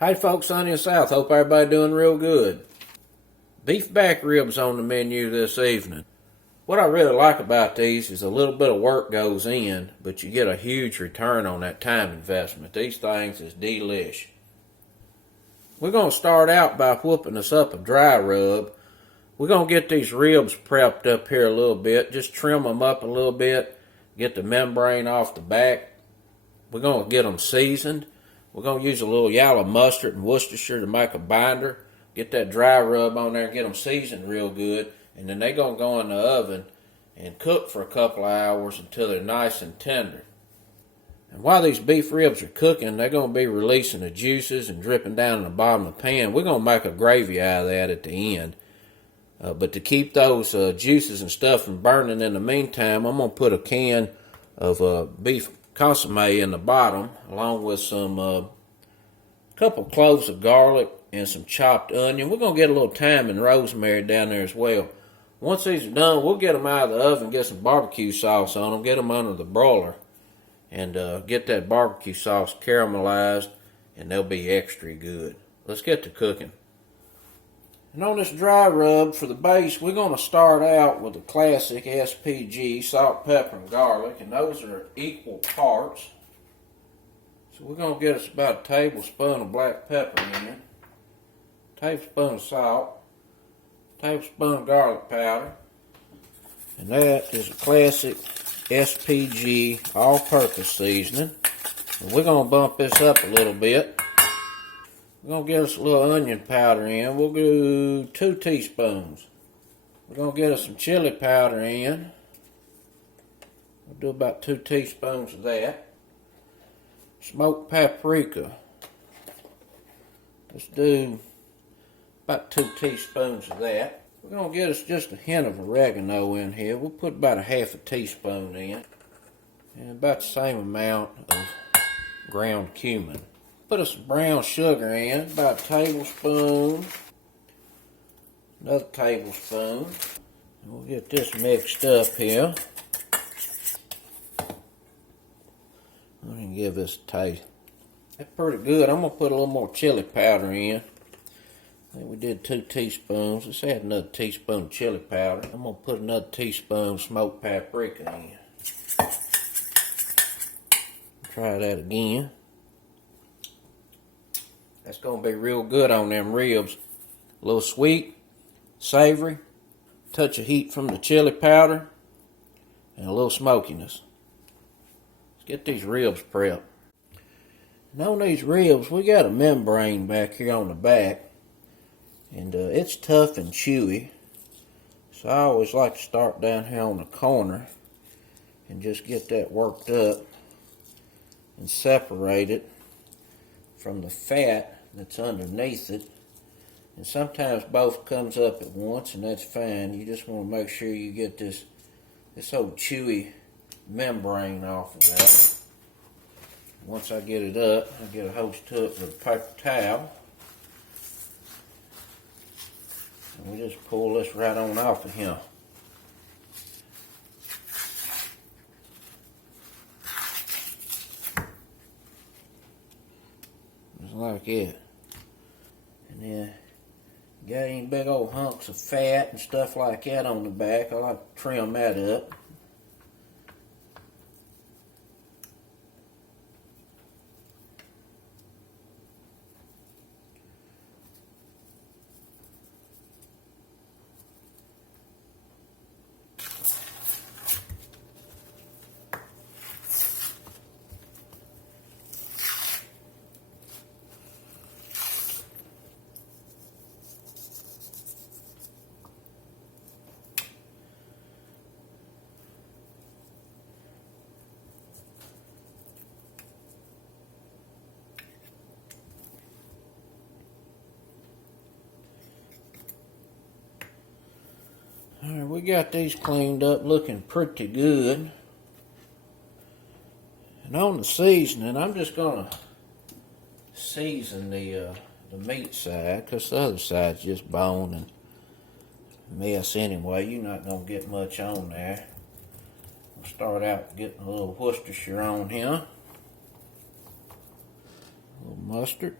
Hey folks, sunny and south. Hope everybody doing real good. Beef back ribs on the menu this evening. What I really like about these is a little bit of work goes in, but you get a huge return on that time investment. These things is delish. We're going to start out by whooping us up a dry rub. We're going to get these ribs prepped up here a little bit. Just trim them up a little bit. Get the membrane off the back. We're going to get them seasoned. We're going to use a little yellow mustard and Worcestershire to make a binder. Get that dry rub on there and get them seasoned real good. And then they're going to go in the oven and cook for a couple of hours until they're nice and tender. And while these beef ribs are cooking, they're going to be releasing the juices and dripping down in the bottom of the pan. We're going to make a gravy out of that at the end. But to keep those juices and stuff from burning in the meantime, I'm going to put a can of beef Consommé in the bottom, along with some couple cloves of garlic and some chopped onion. We're going to get a little thyme and rosemary down there as well. Once these are done, we'll get them out of the oven, get some barbecue sauce on them, get them under the broiler, and get that barbecue sauce caramelized, and they'll be extra good. Let's get to cooking. And on this dry rub for the base, we're going to start out with the classic SPG, salt, pepper, and garlic, and those are equal parts. So we're going to get us about a tablespoon of black pepper in it, a tablespoon of salt, a tablespoon of garlic powder, and that is a classic SPG all-purpose seasoning. And we're going to bump this up a little bit. We're going to get us a little onion powder in. We'll do 2 teaspoons. We're going to get us some chili powder in. We'll do about 2 teaspoons of that. Smoked paprika. Let's do about 2 teaspoons of that. We're going to get us just a hint of oregano in here. We'll put about a half a teaspoon in. And about the same amount of ground cumin. Put us some brown sugar in, about a tablespoon, another tablespoon. We'll get this mixed up here. We can give this a taste. That's pretty good. I'm going to put a little more chili powder in. I think we did 2 teaspoons. Let's add another teaspoon of chili powder. I'm going to put another teaspoon of smoked paprika in. Try that again. That's going to be real good on them ribs. A little sweet, savory, touch of heat from the chili powder, and a little smokiness. Let's get these ribs prepped. And on these ribs, we got a membrane back here on the back, and it's tough and chewy. So I always like to start down here on the corner and just get that worked up and separate it from the fat that's underneath it. And sometimes both comes up at once, and that's fine. You just want to make sure you get this old chewy membrane off of that. Once I get it up, I get a hose to it with a paper towel, and we just pull this right on off of him. Like it. And then got any big old hunks of fat and stuff like that on the back, I like to trim that up. Alright, we got these cleaned up, looking pretty good. And on the seasoning, I'm just going to season the meat side, because the other side's just bone and mess anyway. You're not going to get much on there. We'll start out getting a little Worcestershire on here. A little mustard.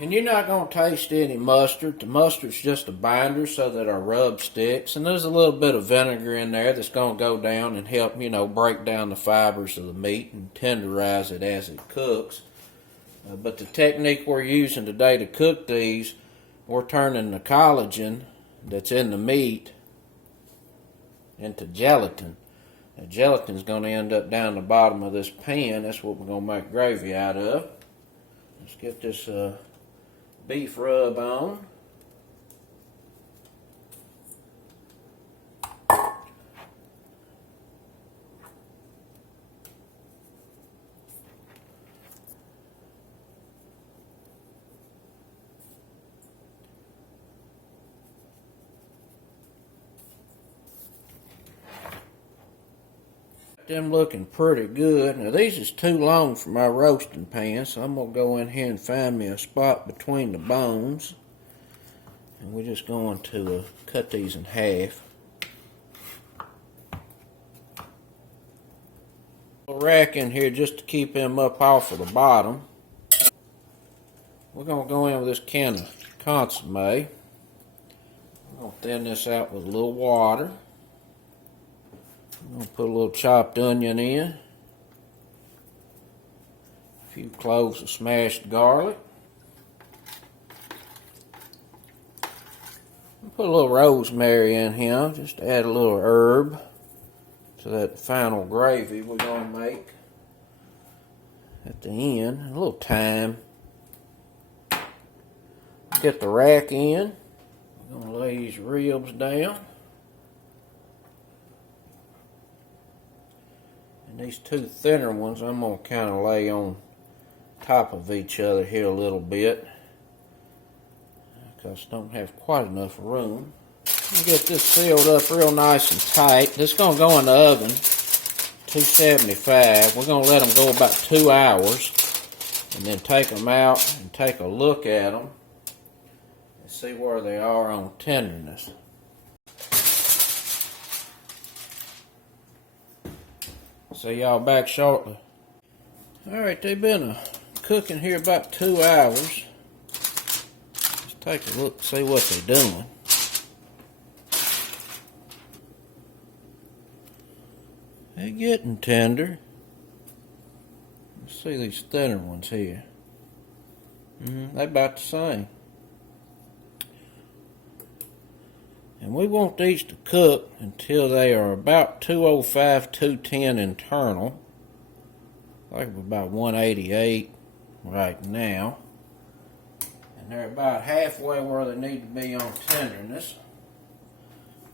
And you're not going to taste any mustard. The mustard's just a binder so that our rub sticks. And there's a little bit of vinegar in there that's going to go down and help, break down the fibers of the meat and tenderize it as it cooks. But the technique we're using today to cook these, we're turning the collagen that's in the meat into gelatin. The gelatin is going to end up down the bottom of this pan. That's what we're going to make gravy out of. Let's get this beef rub on. Them looking pretty good. Now these is too long for my roasting pan, so I'm going to go in here and find me a spot between the bones. And we're just going to cut these in half. A rack in here just to keep them up off of the bottom. We're going to go in with this can of Consommé. I'm going to thin this out with a little water. I'm going to put a little chopped onion in, a few cloves of smashed garlic. I'll put a little rosemary in here, just to add a little herb to that final gravy we're going to make at the end. A little thyme. Get the rack in. We're going to lay these ribs down. And these two thinner ones I'm going to kind of lay on top of each other here a little bit, because I don't have quite enough room. Get this sealed up real nice and tight. This is going to go in the oven, 275. We're going to let them go about 2 hours, and then take them out and take a look at them and see where they are on tenderness. See y'all back shortly. Alright, they've been cooking here about 2 hours. Let's take a look, see what they're doing. They're getting tender. Let's see these thinner ones here. They're about the same. And we want these to cook until they are about 205, 210 internal. Like about 188 right now. And they're about halfway where they need to be on tenderness.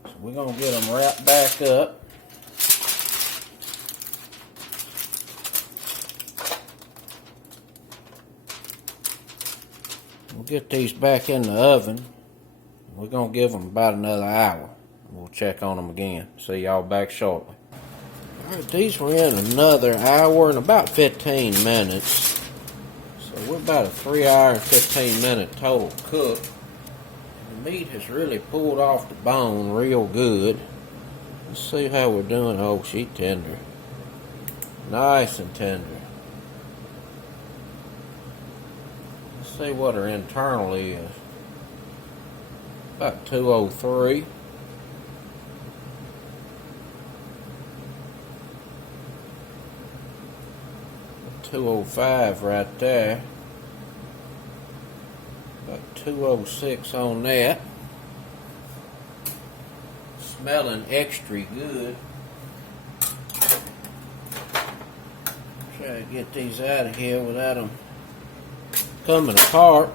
So we're going to get them wrapped back up. We'll get these back in the oven. We're going to give them about another hour. We'll check on them again. See y'all back shortly. Alright, these were in another hour and about 15 minutes. So we're about a 3 hour and 15 minute total cook. And the meat has really pulled off the bone real good. Let's see how we're doing. Oh, she's tender. Nice and tender. Let's see what her internal is. About 203. $205 right there. About 206 on that. Smelling extra good. Try to get these out of here without them coming apart.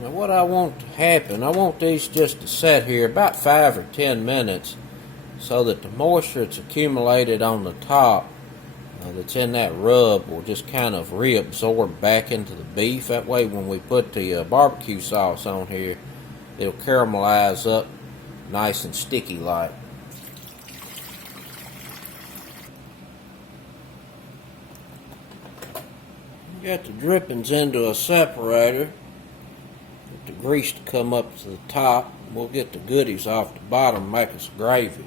Now what I want to happen, I want these just to set here about 5 or 10 minutes so that the moisture that's accumulated on the top that's in that rub will just kind of reabsorb back into the beef. That way when we put the barbecue sauce on here, it'll caramelize up nice and sticky like. Got the drippings into a separator. Get the grease to come up to the top. We'll get the goodies off the bottom and make us gravy.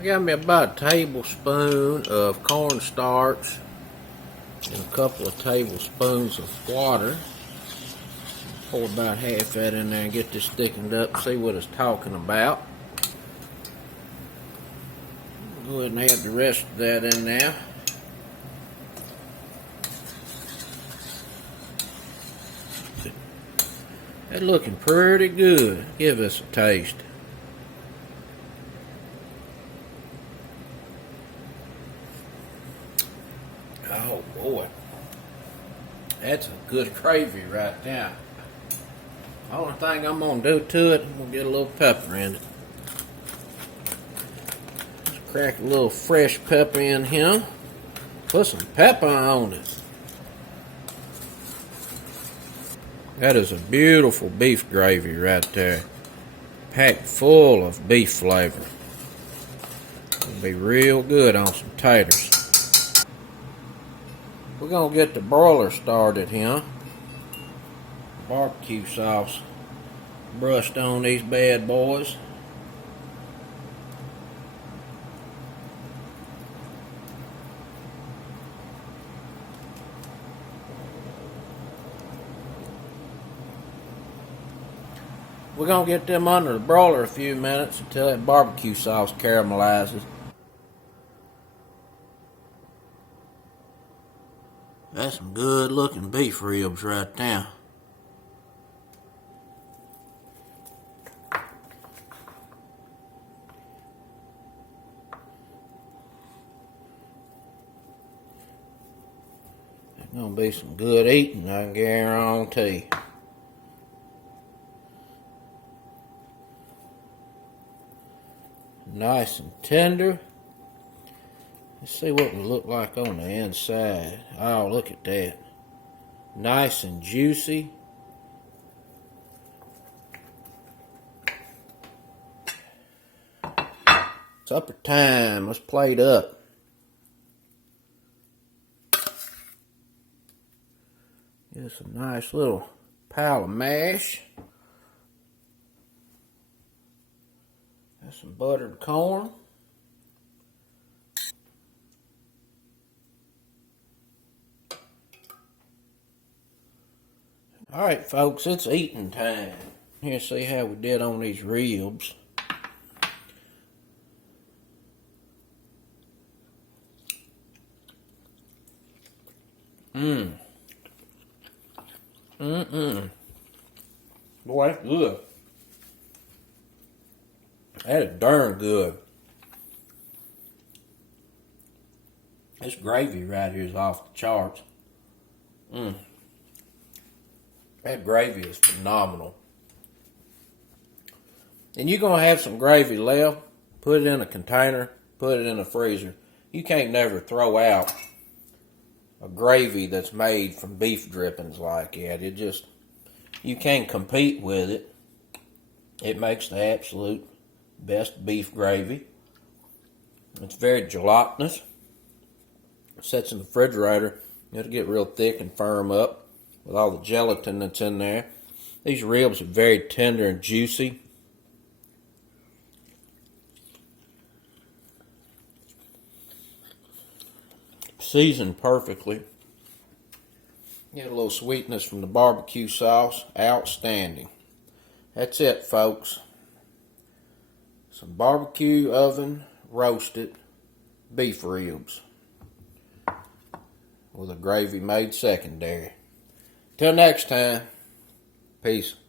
I got me about a tablespoon of cornstarch and a couple of tablespoons of water. Pour about half that in there and get this thickened up, see what it's talking about. Go ahead and add the rest of that in there. That's looking pretty good. Give us a taste. Oh boy, that's a good gravy right there. The only thing I'm going to do to it, I'm going to get a little pepper in it. Just crack a little fresh pepper in here. Put some pepper on it. That is a beautiful beef gravy right there. Packed full of beef flavor. It'll be real good on some taters. We're going to get the broiler started here. Barbecue sauce brushed on these bad boys. We're going to get them under the broiler a few minutes until that barbecue sauce caramelizes. That's some good looking beef ribs right there. It's going to be some good eating, I can guarantee. Nice and tender. Let's see what we look like on the inside. Oh, look at that. Nice and juicy. Supper time. Let's plate up. Just a nice little pile of mash. Some buttered corn. Alright folks, it's eating time. Here, see how we did on these ribs. Boy, that's good. That is darn good. This gravy right here is off the charts. That gravy is phenomenal. And you're going to have some gravy left, put it in a container, put it in a freezer. You can't never throw out a gravy that's made from beef drippings like that. It just, you can't compete with it. It makes the absolute best beef gravy. It's very gelatinous. It sits in the refrigerator. It'll get real thick and firm up with all the gelatin that's in there. These ribs are very tender and juicy. Seasoned perfectly. Get a little sweetness from the barbecue sauce. Outstanding. That's it, folks. Some barbecue oven roasted beef ribs with a gravy made secondary. Till next time, peace.